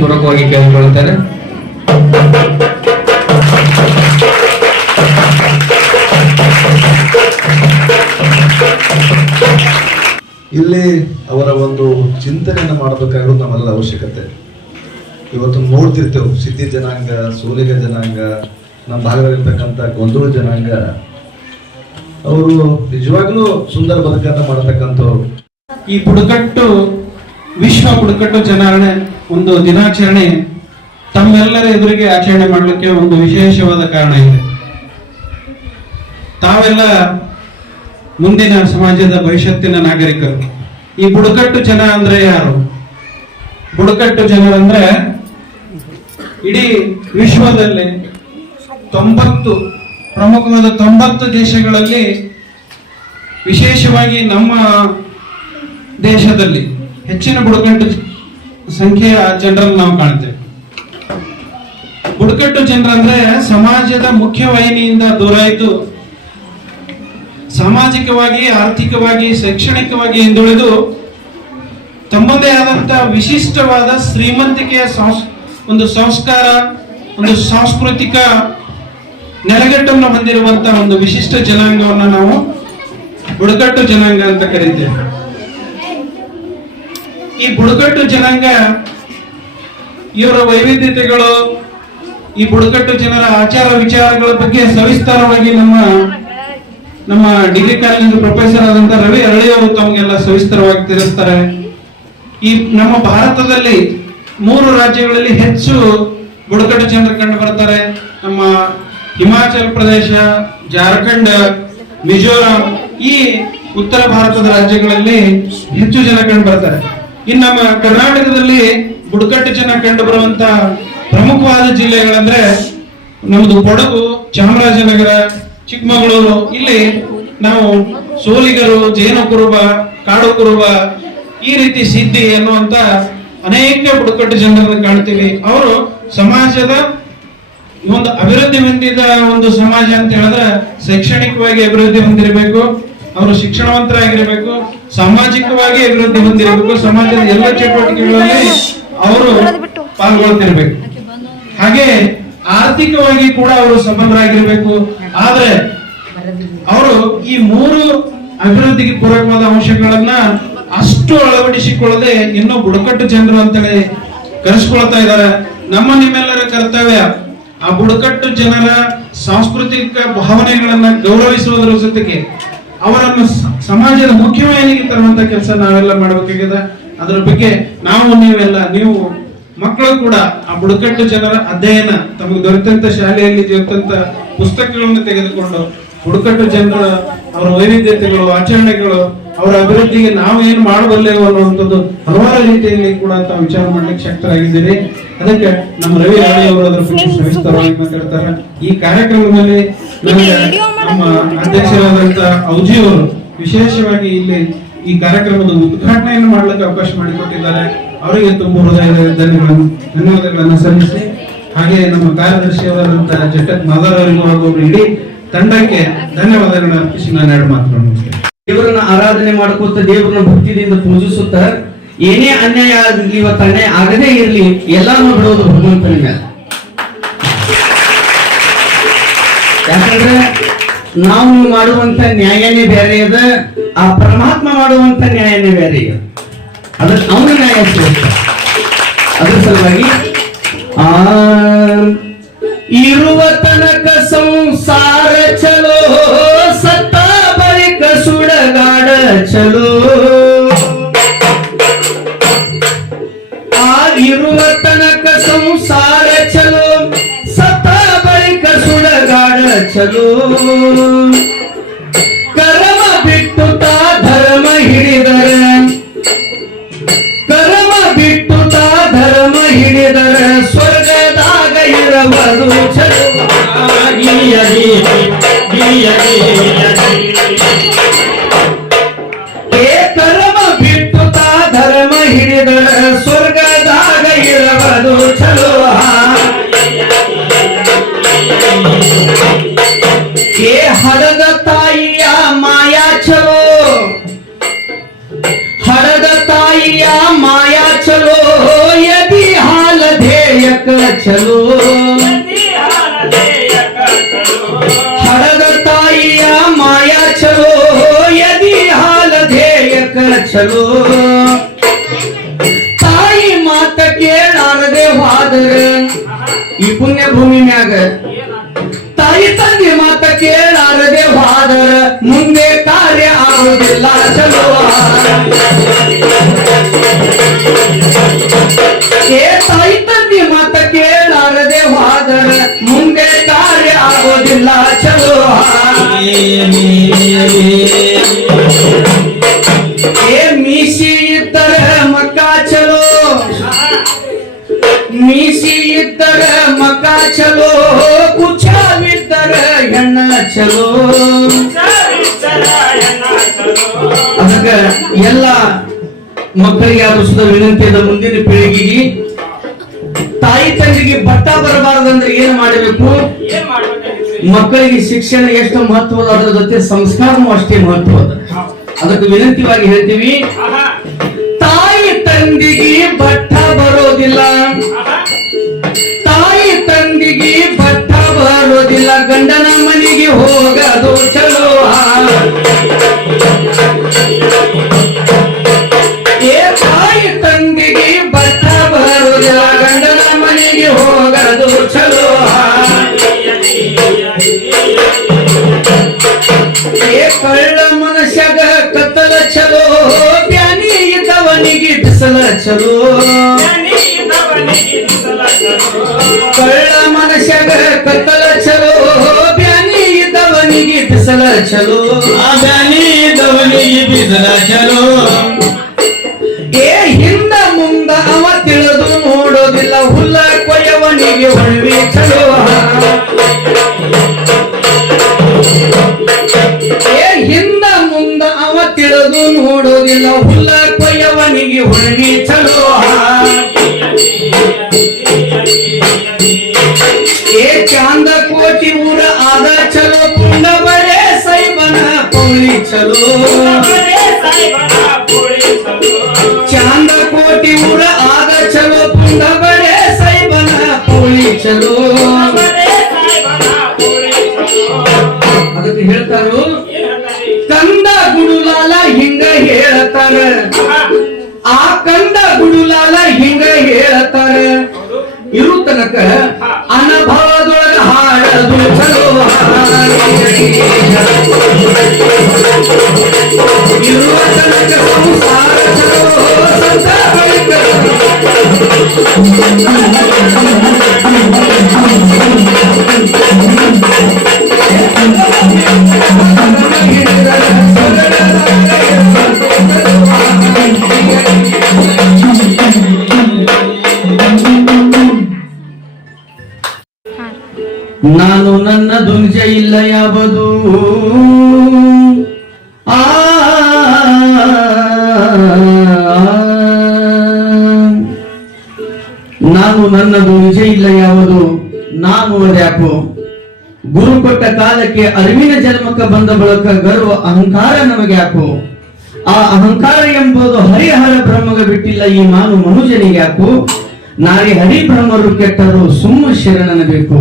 ಪೂರ್ವಕವಾಗಿ ಕೇಳಿಕೊಳ್ಳುತ್ತಾರೆ ಇಲ್ಲಿ ಅವರ ಒಂದು ಚಿಂತನೆಯನ್ನು ಮಾಡಬೇಕಾಗಿರೋದು ನಮ್ಮೆಲ್ಲ ಅವಶ್ಯಕತೆ. ಇವತ್ತು ನೋಡ್ತಿರ್ತೇವೆ ಸಿದ್ಧಿ ಜನಾಂಗ, ಸೋಲಿಗ ಜನಾಂಗ, ನಮ್ಮ ಭಾಗದಲ್ಲಿರ್ತಕ್ಕಂಥ ಗೊಂದೂರು ಜನಾಂಗ, ಅವರು ನಿಜವಾಗ್ಲೂ ಸುಂದರ ಬದುಕನ್ನ ಮಾಡತಕ್ಕಂಥವ್ರು. ಈ ಬುಡಕಟ್ಟು, ವಿಶ್ವ ಬುಡಕಟ್ಟು ಜನಾರಣೆ ಒಂದು ದಿನಾಚರಣೆ, ತಮ್ಮೆಲ್ಲರ ಎದುರಿಗೆ ಆಚರಣೆ ಮಾಡಲಿಕ್ಕೆ ಒಂದು ವಿಶೇಷವಾದ ಕಾರಣ ಇದೆ. ತಾವೆಲ್ಲ ಮುಂದಿನ ಸಮಾಜದ ಭವಿಷ್ಯತ್ತಿನ ನಾಗರಿಕರು. ಈ ಬುಡಕಟ್ಟು ಜನ ಅಂದ್ರೆ ಯಾರು? ಬುಡಕಟ್ಟು ಜನರಂದ್ರೆ ಇಡೀ ವಿಶ್ವದಲ್ಲಿ ತೊಂಬತ್ತು, ಪ್ರಮುಖವಾದ ತೊಂಬತ್ತು ದೇಶಗಳಲ್ಲಿ, ವಿಶೇಷವಾಗಿ ನಮ್ಮ ದೇಶದಲ್ಲಿ ಹೆಚ್ಚಿನ ಬುಡಕಟ್ಟು ಸಂಖ್ಯೆಯ ಜನರನ್ನು ನಾವು ಕಾಣ್ತೇವೆ. ಬುಡಕಟ್ಟು ಜನರಂದ್ರೆ ಸಮಾಜದ ಮುಖ್ಯವಾಹಿನಿಯಿಂದ ದೂರ ಇದ್ದು ಸಾಮಾಜಿಕವಾಗಿ, ಆರ್ಥಿಕವಾಗಿ, ಶೈಕ್ಷಣಿಕವಾಗಿ ಹಿಂದುಳಿದು ತಮ್ಮದೇ ಆದಂತ ವಿಶಿಷ್ಟವಾದ ಶ್ರೀಮಂತಿಕೆಯ ಸಂಸ್- ಒಂದು ಸಂಸ್ಕಾರ, ಒಂದು ಸಾಂಸ್ಕೃತಿಕ ನೆಲೆಗಟ್ಟನ್ನು ಹೊಂದಿರುವಂತಹ ಒಂದು ವಿಶಿಷ್ಟ ಜನಾಂಗವನ್ನು ನಾವು ಬುಡಕಟ್ಟು ಜನಾಂಗ ಅಂತ ಕರೀತೇವೆ. ಈ ಬುಡಕಟ್ಟು ಜನಾಂಗ, ಇವರ ವೈವಿಧ್ಯತೆಗಳು, ಈ ಬುಡಕಟ್ಟು ಜನರ ಆಚಾರ ವಿಚಾರಗಳ ಬಗ್ಗೆ ಸವಿಸ್ತಾರವಾಗಿ ನಮ್ಮ ನಮ್ಮ ಡಿಗ್ರಿ ಕಾಲೇಜಿನ ಪ್ರೊಫೆಸರ್ ಆದಂತ ರವಿ ಅರಳಿ ಅವರು ತಮಗೆಲ್ಲ ಸವಿಸ್ತರವಾಗಿ ತಿಳಿಸ್ತಾರೆ. ಈ ನಮ್ಮ ಭಾರತದಲ್ಲಿ ಮೂರು ರಾಜ್ಯಗಳಲ್ಲಿ ಹೆಚ್ಚು ಬುಡಕಟ್ಟು ಜನರು ಕಂಡು ಬರ್ತಾರೆ. ನಮ್ಮ ಹಿಮಾಚಲ ಪ್ರದೇಶ, ಜಾರ್ಖಂಡ್, ಮಿಜೋರಾಂ, ಈ ಉತ್ತರ ಭಾರತದ ರಾಜ್ಯಗಳಲ್ಲಿ ಹೆಚ್ಚು ಜನ ಕಂಡು ಬರ್ತಾರೆ. ಇನ್ನು ನಮ್ಮ ಕರ್ನಾಟಕದಲ್ಲಿ ಬುಡಕಟ್ಟು ಜನ ಕಂಡು ಬರುವಂತ ಪ್ರಮುಖವಾದ ಜಿಲ್ಲೆಗಳಂದ್ರೆ ನಮ್ದು ಕೊಡಗು, ಚಾಮರಾಜನಗರ ಚಿಕ್ಕಮಗಳೂರು, ಇಲ್ಲಿ ನಾವು ಸೋಲಿಗರು ಜೈನ ಕುರುಬ ಕಾಡು ಕುರುಬ ಈ ರೀತಿ ಸಿದ್ಧಿ ಎನ್ನುವಂತ ಅನೇಕ ಬುಡಕಟ್ಟು ಜನರನ್ನು ಕಾಣ್ತೀವಿ. ಅವರು ಸಮಾಜದ ಒಂದು ಅಭಿವೃದ್ಧಿ ಹೊಂದಿದ ಒಂದು ಸಮಾಜ ಅಂತ ಹೇಳಿದ್ರೆ ಶೈಕ್ಷಣಿಕವಾಗಿ ಅಭಿವೃದ್ಧಿ ಹೊಂದಿರಬೇಕು, ಅವರು ಶಿಕ್ಷಣವಂತರಾಗಿರಬೇಕು, ಸಾಮಾಜಿಕವಾಗಿ ಅಭಿವೃದ್ಧಿ ಹೊಂದಿರಬೇಕು, ಸಮಾಜದ ಎಲ್ಲ ಚಟುವಟಿಕೆಗಳಲ್ಲಿ ಅವರು ಪಾಲ್ಗೊಳ್ತಿರ್ಬೇಕು. ಹಾಗೆ ಆರ್ಥಿಕವಾಗಿ ಕೂಡ ಅವರು ಸಮಗ್ರಾಗಿರ್ಬೇಕು ಆದ್ರೆ ಅವರು ಈ ಮೂರು ಅಭಿವೃದ್ಧಿಗೆ ಪೂರಕವಾದ ಅಂಶಗಳನ್ನ ಅಷ್ಟು ಅಳವಡಿಸಿಕೊಳ್ಳದೆ ಇನ್ನೂ ಬುಡಕಟ್ಟು ಜನರು ಅಂತೇಳಿ ಕರೆಸ್ಕೊಳ್ತಾ ಇದ್ದಾರೆ. ನಮ್ಮ ನಿಮ್ಮೆಲ್ಲರ ಕರ್ತವ್ಯ ಆ ಬುಡಕಟ್ಟು ಜನರ ಸಾಂಸ್ಕೃತಿಕ ಭಾವನೆಗಳನ್ನ ಗೌರವಿಸುವುದರ ಜೊತೆಗೆ ಅವರನ್ನು ಸಮಾಜದ ಮುಖ್ಯವಾಹಿನಿಗೆ ತರುವಂತ ಕೆಲಸ ನಾವೆಲ್ಲ ಮಾಡಬೇಕಾಗಿದೆ. ಅದರ ಬಗ್ಗೆ ನಾವು ನೀವೆಲ್ಲ, ನೀವು ಮಕ್ಕಳು ಕೂಡ ಆ ಬುಡಕಟ್ಟು ಜನರ ಅಧ್ಯಯನ ತಮಗೆ ದೊರೆತಂತ ಶಾಲೆಯಲ್ಲಿ ದೊರೆತಂತ ಪುಸ್ತಕಗಳನ್ನು ತೆಗೆದುಕೊಂಡು ಬುಡಕಟ್ಟು ಜನರ ಅವರ ವೈವಿಧ್ಯತೆಗಳು, ಆಚರಣೆಗಳು, ಅವರ ಅಭಿವೃದ್ಧಿಗೆ ನಾವು ಏನು ಮಾಡಬಲ್ಲೆವು ಅನ್ನುವಂಥದ್ದು ಹಲವಾರು ರೀತಿಯಲ್ಲಿ ಕೂಡ ತಾವು ವಿಚಾರ ಮಾಡ್ಲಿಕ್ಕೆ ಶಕ್ತರಾಗಿದ್ದೀರಿ. ಅದಕ್ಕೆ ನಮ್ಮ ರವಿ ರಾಣಿ ಅವರು ಅದರ ಬಗ್ಗೆ ಸವಿಸ್ತರವಾಗಿ ಮಾತಾಡ್ತಾರೆ. ಈ ಕಾರ್ಯಕ್ರಮದಲ್ಲಿ ನಮಗೆ ನಮ್ಮ ಅಧ್ಯಕ್ಷರಾದಂತ ಔಜಿ ಅವರು ವಿಶೇಷವಾಗಿ ಇಲ್ಲಿ ಈ ಕಾರ್ಯಕ್ರಮದ ಉದ್ಘಾಟನೆಯನ್ನು ಮಾಡ್ಲಿಕ್ಕೆ ಅವಕಾಶ ಮಾಡಿಕೊಟ್ಟಿದ್ದಾರೆ. ಅವರಿಗೆ ತುಂಬ ಹೃದಯದ ಧನ್ಯವಾದಗಳನ್ನು ಸಲ್ಲಿಸಿ. ಹಾಗೆ ನಮ್ಮ ಕಾರ್ಯದರ್ಶಿಯವರಾದಂತಹ ಜಗತ್ ಮಾದರ್ ಅವರಿಗೂ ಹಾಗೂ ಇಡೀ ತಂಡಕ್ಕೆ ಧನ್ಯವಾದಗಳನ್ನು ಅರ್ಪಿಸಿ ನಾನು ಎರಡು ಮಾತುಗಳನ್ನು ದೇವರನ್ನ ಆರಾಧನೆ ಮಾಡ್ಕೋತ ದೇವರನ್ನ ಭಕ್ತಿಯಿಂದ ಪೂಜಿಸುತ್ತ ಏನೇ ಅನ್ಯಾಯ ಆಗಲಿ ಇವತ್ತು ಅನ್ಯಾಯ ಆಗದೇ ಇರಲಿ ಎಲ್ಲಾನು ಬಿಡೋದು ಭಗವಂತನ ಮೇಲೆ. ಯಾಕಂದ್ರೆ ನಾವು ಮಾಡುವಂತ ನ್ಯಾಯನೇ ಬೇರೆ ಅದ ಆ ಪರಮಾತ್ಮ ಮಾಡುವಂತ ನ್ಯಾಯನೇ ಬೇರೆ ಇದೆ. ಅದ್ರ ಅವನ ನ್ಯಾಯ ಶ್ರೇಷ್ಠ ಅದ್ರ ಸಲುವಾಗಿ ಆ ಇರುವ ತನಕ ಸಂಸಾರ ಚಲೋ, ಸತ್ತ ಬಳಿಕ ಸುಡಗಾಡ ಚಲೋ. ಆ ಇರುವ ತನಕ ಸಂಸಾರ ಚಲೋ, ಸತ್ತ ಬಳಿಕ ಸುಡಗಾಡ ಚಲೋ. ಇರಬಾರದು ಚಲೋ ರಕ್ಷಣು ತಾಯಿ ಮಾತ ಕೇಳಾರದೆ ಹೋದ್ರ ಈ ಪುಣ್ಯ ಭೂಮಿ ಮ್ಯಾಗ ತಾಯಿ ತಂದೆ ಮಾತ ಕೇಳಾರದೆ ಹೋದ್ರ ಮುಂದೆ ಕಾರ್ಯ ಆಗುವುದಿಲ್ಲ ಚಲೋ ಏ ತಾಯಿ ತಂದೆ ಮಾತ ಕೇಳಾರದೆ ಹೋದ್ರ ಮುಂದೆ ಕಾರ್ಯ ಆಗೋದಿಲ್ಲ ಚಲೋ ಮೀಸಿ ಇದ್ದರೆ ಮಕ್ಕ ಚಲೋ ಮೀಸಿ ಇದ್ದರೆ ಮಕ್ಕ ಚಲೋ ಕುಚವಿದ್ದರೆ ಹೆಣ್ಣ ಚಲೋ ಅದಕ್ಕ ಎಲ್ಲ ಮಕ್ಕಳಿಗೆ ಅದು ವಿನಂತಿ ಅದ ಮುಂದಿನ ಪೀಳಿಗೆಗೆ ತಾಯಿ ತಂದೆಗೆ ಬಟ್ಟ ಬರಬಾರದಂದ್ರೆ ಏನ್ ಮಾಡಬೇಕು? ಮಕ್ಕಳಿಗೆ ಶಿಕ್ಷಣ ಎಷ್ಟು ಮಹತ್ವದ, ಅದರ ಜೊತೆ ಸಂಸ್ಕಾರವೂ ಅಷ್ಟೇ ಮಹತ್ವದ. ಅದಕ್ಕೆ ವಿನಂತಿವಾಗಿ ಹೇಳ್ತೀವಿ ತಾಯಿ ತಂದಿಗೆ ಬಟ್ಟ ಬರೋದಿಲ್ಲ. ಬಿಸಲ ಚಲೋ ಬಿಸಲ ಚಲೋ. ಏ, ಹಿಂದ ಮುಂದ ಅವ ತಿಳಿದು ನೋಡೋದಿಲ್ಲ, ಹುಲ್ಲ ಕೊಯ್ಯವನಿಗೆ ಹೊಳ್ವಿ ಚಲೋ. ಏ, ಹಿಂದ ಮುಂದ ಅವ ತಿಳಿದು ನೋಡೋದಿಲ್ಲ, ಹುಲ್ಲ ಕೊಯ್ಯವನಿಗೆ ಹೊಳ್ವಿ ಚಲೋ ಚಲೋ ಚಾಂದ ಕೋಟಿ ಊರ ಆದ ಚಲೋ ಕುಂದ ಬರೆ ಸೈಬನ ಪೌಳಿ ಚಲೋ ಅದಕ್ಕೆ ಹೇಳ್ತಾರು, ಕಂದ ಗುಡುಲಾಲ ಹಿಂಗ ಹೇಳ್ತಾರ. ಆ ಕಂದ ಗುಡುಲಾಲ ಹಿಂಗ ಹೇಳ್ತಾರ. ಇರು ತನಕ ಅನುಭವದೊಳಗ ಹಾಡದು ಚಲೋ ನಾನು ನನ್ನ ದುಂಜ ಇಲ್ಲ ಯಾವುದು ಇಲ್ಲ ಯಾವುದು? ನಾನು ಅದ್ಯಾಪು ಗುರು ಕೊಟ್ಟ ಕಾಲಕ್ಕೆ ಅರಿವಿನ ಜನ್ಮಕ್ಕೆ ಬಂದ ಬಳಕ ಗರ್ವ ಅಹಂಕಾರ ನಮಗೆ ಯಾಕೋ? ಆ ಅಹಂಕಾರ ಎಂಬುದು ಹರಿಹರ ಬ್ರಹ್ಮಗ ಬಿಟ್ಟಿಲ್ಲ ಈ ಮಾನು ಮನುಜನಿಗೆ ಯಾಕು? ನಾರಿ ಹರಿಬ್ರಹ್ಮರು ಕೆಟ್ಟರು ಸುಮ್ಮ ಶರಣನ ಬೇಕು